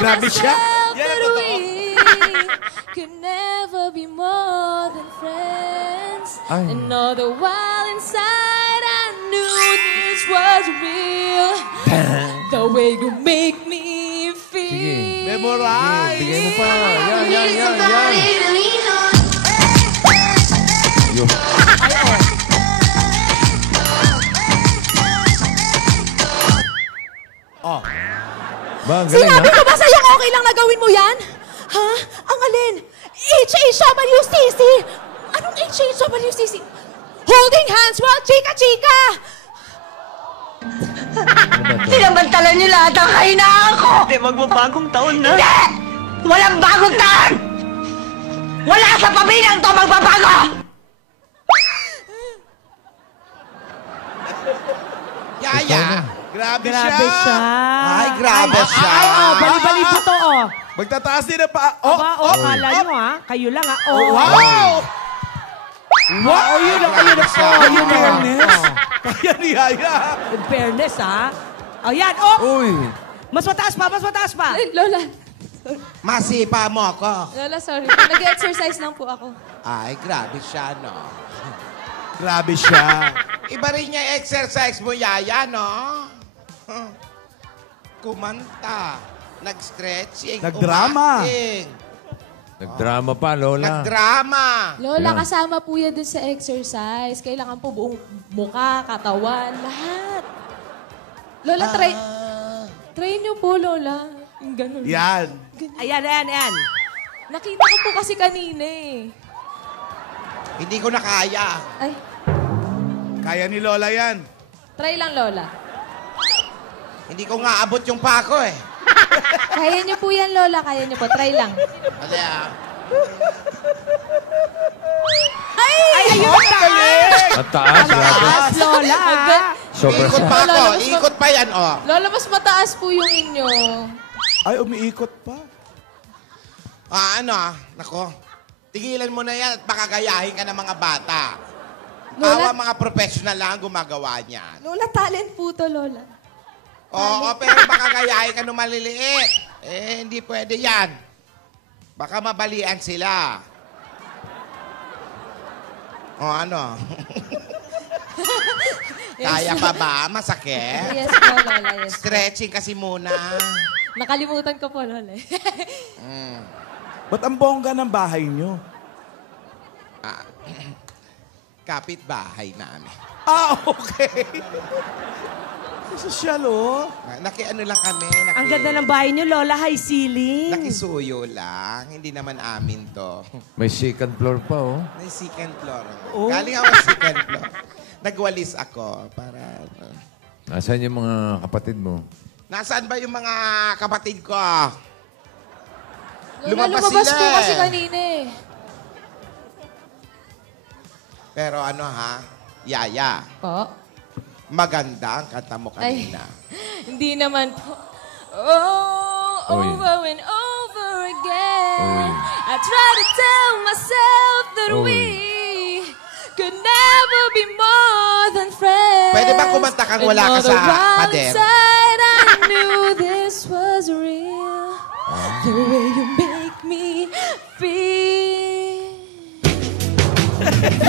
Grabe siya. myself Yan ang that totoo. we could never be more than friends. Ay. And all the while inside I knew this was real. The way you make me feel. Sige. Memorize. Bigay mo pa. Yan. Yo. Oh. Ba, ang galing Sinabi ha? ko ba sa'yo okay lang na gawin mo yan? Ha? Ang alin? HHWCC! Anong HHWCC? Holding hands while chika-chika! Sinamantala niyo lahat ang kahinaan ko! Hindi, magbabagong taon na. Hindi! Walang bagong taon! Wala sa pamilyang to magbabago! Yaya. Grabe siya. Ay, grabe siya. Bali-bali po to, oh. Magtataas din ang pa. Oh, Aba, oh, kala nyo, ha? Kayo lang, ha? Oh, wow! Wow, yun ang kayo na. Oh, yun na. Kaya ni Yaya. In fairness, ha? Oh, yan, oh! Uy. Mas mataas pa, mas mataas pa. Ay, Lola. Masipa mo ako. Lola, sorry. Nag-exercise lang po ako. Ay, grabe siya, no? Grabe siya. Iba rin niya exercise mo, Yaya, no? Kumanta. Nag-stretching. Nagdrama. umating. Nagdrama pa, Lola. Nagdrama. Lola, Yeah. kasama po yan dun sa exercise. Kailangan po buong mukha, katawan, lahat. Lola, try niyo po, Lola. Yung ganun. Yan. Ayan. Nakita ko po kasi kanina eh. Hindi ko na kaya. Ay, Kaya ni Lola yan. try lang, Lola. Hindi ko nga abot yung pako, eh. Kaya niyo po yan, Lola. Kaya niyo po. Try lang. Dali, ah. Ay! Ayun na! At taas, grabe. Taas, Lola, ha? Sobra Ikot siya. pa ako. Lola, mas Ikot pa yan, oh. Lola, mas mataas po yung inyo. Ay, umiikot pa. Nako. Tigilan mo na yan at pakagayahin ka ng mga bata. Lola- Awa mga professional lang ang gumagawa niyan. Lola, talent po to, Lola. Oo, pero baka gayahin ka ng maliliit. Eh, hindi pwede yan. Baka mabalian sila. O ano? Kaya pa ba? Masakit? Yes po, Lola. Yes. Stretching kasi muna. Nakalimutan ko po, Lola. Ba't ang bongga ng bahay niyo? Kapit-bahay namin. Ah, okay. Sosyal, oh. Nakiano lang kami. Ang ganda ng bahay niyo, Lola. High ceiling. Nakisuyo lang. Hindi naman amin to. May second floor pa, oh. May second floor. Oh. Galing ako sa second floor. Nagwalis ako para... Nasaan yung mga kapatid mo? Nasaan ba yung mga kapatid ko? Lola, Lumabas lumabas sila po eh. kasi kanina eh. Pero ano ha? Yaya, Po? maganda ang kanta mo Ay. kanina. Hindi naman po. Oh, Oy. over and over again. Oy. I try to tell myself that Oy. we could never be more than friends. Pwede ba kumanta kang wala ka And all sa the while pader? inside I knew this was real. The way you make me feel.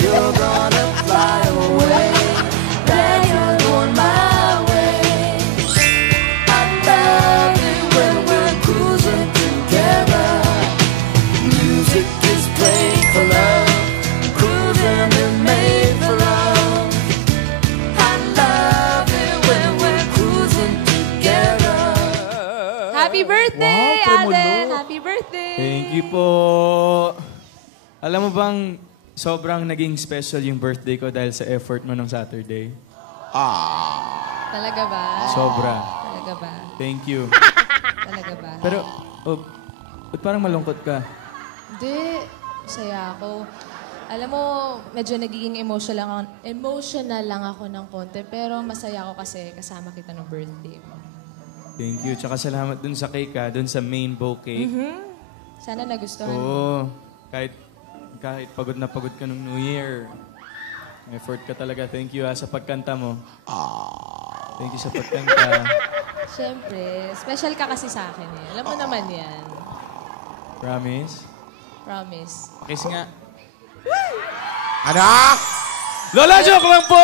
You're gonna fly away. Then you're going my way. I love it when we're cruising together. Music is played for love. Cruising is made for love. I love it when we're cruising together. Happy birthday, Wow, tremolo. Alden! Happy birthday! Thank you po. Alam mo bang sobrang naging special yung birthday ko dahil sa effort mo ng Saturday? Talaga ba? Sobra. Talaga ba? Thank you. Talaga ba? Pero, ba't parang malungkot ka? Hindi. Masaya ako. Alam mo, medyo nagiging emotional lang ako ng konti. Pero masaya ako kasi kasama kita ng birthday mo. Thank you. Tsaka salamat dun sa cake, ha? Dun sa main bouquet. Sana nagustuhan mo. Oo. Kahit pagod na pagod ka nung New Year. Effort ka talaga. Thank you, ha, sa pagkanta mo. Thank you sa pagkanta. Siyempre, special ka kasi sa akin eh. Alam mo naman yan. Promise? Promise. Kiss nga. Ano? Lola, joke lang po!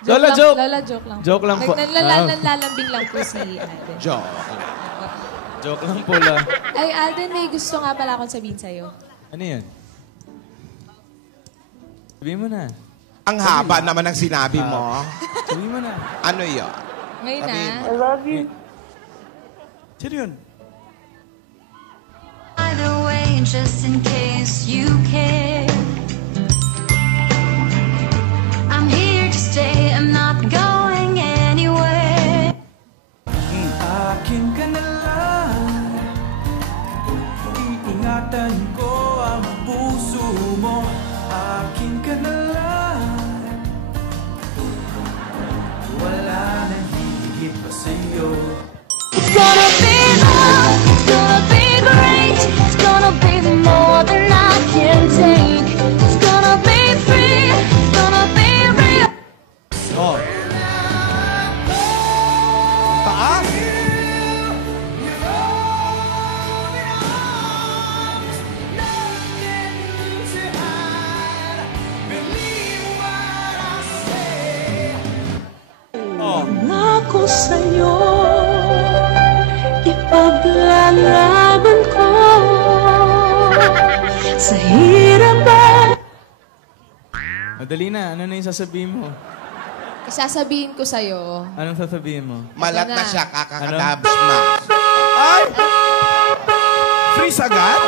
Lola, lang, joke! Lola, joke lang. Joke lang po. Nanlalambing lang po si Alden. Joke. Joke lang po, la. Ay, Alden, may gusto nga pala akong sabihin sa'yo. Ano yan? Sabihin mo na. Ang haba naman ng sinabi mo. Sabihin mo na. Ano yun? Ngayon Sabihin na. mo. love you. Sino yun? By the way, just in case you care, I'm here to stay, I'm not going anywhere. Akin ka na lang, iingatan ko ang puso mo. Akin ka na lang, wala nang higit pa sa'yo. It's gonna be love, it's gonna be great, it's gonna be more than I can take. It's gonna be free, it's gonna be real. Oh. Taas? Oh. Ako sa'yo, ipaglalaban ko sa hirapan. Madali na, ano na yung sasabihin mo? Isasabihin ko sa'yo. Anong sasabihin mo? Malat na na. siya, kakakadabs na. Ay! Freeze agad?